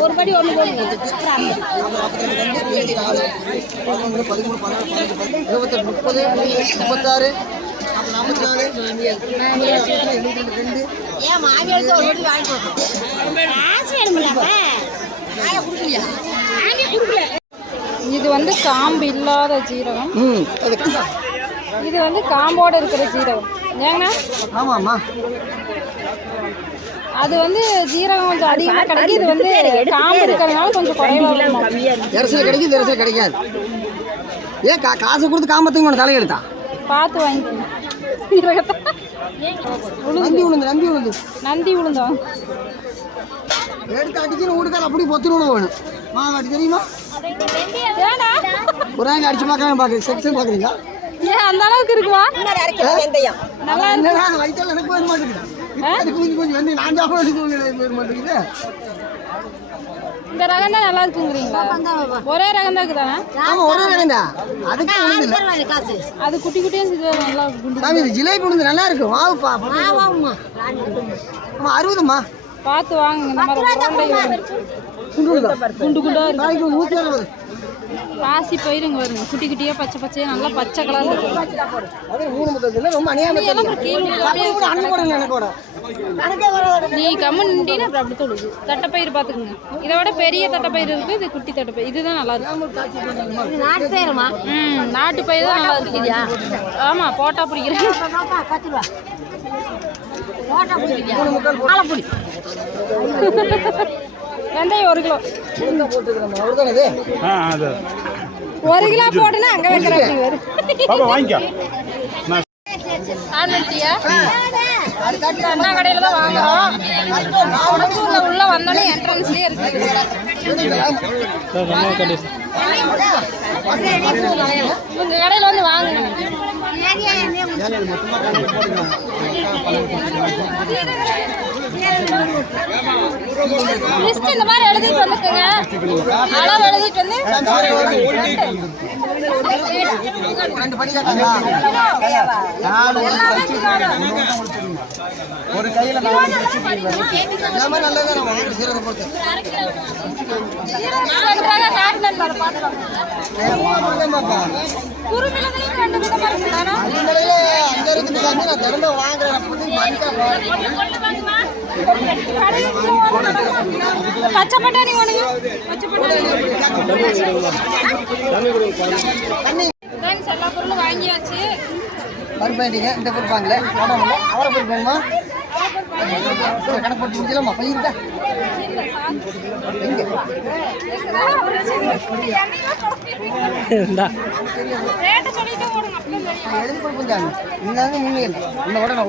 ஒரு படி ஒன்று பதிமூணு இருபத்தெட்டு முப்பது முப்பத்தாறு நாற்பத்தி நாலு எழுபத்தி ரெண்டு ஏன் மாமியாருக்கு ஒரு படி வாங்கி காசு வேணுமில்ல இது வந்து காம்பு இல்லாத ஜீரகம். இது வந்து காம்போட இருக்கிற ஜீரகம். ஏங்கண்ணா ஆமாம்மா. அது வந்து ஜீரகம் கொஞ்சம் அதிகமாக கிடைக்கும் இது வந்து காம்பு இருக்கிறதுனால கொஞ்சம் குறைவாக இருக்கும். இரசல் கிடைக்கும் இரசல் கிடைக்காது ஏன் கா காசு கொடுத்து காமத்துக்கு உன தலையெழுத்தா பார்த்து வாங்கிக்கோங்க நந்தி உளுந்து. நந்தி உளுந்து. நந்தி உளுந்தம் எடுத்து அடிச்சுன்னு வீட்டுக்கார அப்படி பொத்துணும் வேணும் மாங்காட்டி தெரியுமா? ஒரு அடிச்சு பார்க்கலாம் பார்க்குறீங்க செக்ஷன் பார்க்குறீங்களா? ஏன் அந்த அளவுக்கு இருக்குவா? வெந்தயம். நல்லா அந்த வயிற்றால் எனக்கு போக மாட்டேங்குது அதுக்கு கொஞ்சம் கொஞ்சம் வந்து நான் சாப்பிட போக மாட்டேங்குது இந்த ரகம் தான் நல்லா இருக்குங்கிறீங்களா? ஒரே ரகம் தான் இருக்குதானே? ஆமாம் ஒரே அதுக்கு உளுந்து இல்லை. காசு. அது குட்டி குட்டியும் இது நல்லா குண்டு சாமி இது ஜிலேபி உளுந்து நல்லா வாவுப்பா ஆமாம்மா ஆமாம் அறுபதும்மா. பார்த்து வாங்குங்க இந்த மாதிரி உருண்டை உருண்டை. குண்டு உளுந்தா? குண்டு குண்டா இருக்கு. நாளைக்கு நூற்றி அறுபது. பாசி பயிருங்க வருங்க குட்டி குட்டியா பச்சை பச்சையா நல்லா பச்சை கூட நீ கம்மு அப்புறம் அப்படி தொழுது தட்டைப்பயிர் பார்த்துக்குங்க இதை விட பெரிய தட்டைப்பயிர் இருக்கு இது குட்டி தட்டைப்பயிர் இதுதான் நல்லா இருக்கு. நாட்டு பேருமா ம் நாட்டு பயிர் தான் நல்லா இருக்கு. ஆமா போட்டா பிடிக்கிறேன். பிடிக்கிறியா? ஆலப்பொடி வெந்தயம் ஒரு கிலோ. ஒரு கிலோ போட்டுனா அங்க வைக்கிற அப்படி வரும் பாப்பா வாங்கிக்கோ. அண்ணா கடையில தான் வாங்குறோம். உடம்பூர்ல உள்ள வந்தோடனே என்ட்ரன்ஸ்லயே இருக்கு. உங்க கடையில வந்து வாங்குங்க. லிஸ்ட் இந்த மாதிரி எழுதிட்டு வந்துக்குங்க அளவு எழுதிட்டு வந்து ஒரு கையில் குருவில ரெண்டு விதமா இருக்குதானா அந்த சாமி நான் திறந்த வாங்குறேன் பச்சை பட்டாணி ஒண்ணுங்க பச்சை பட்டாணி எல்லா பொருளும் வாங்கியாச்சு இந்த பருப்பு வாங்கல அவரை பருப்பு வேணுமா கணக்கு போட்டு முடிச்சலாமா பையன் எழுதி இந்த முன்னே இல்லை இந்த நான்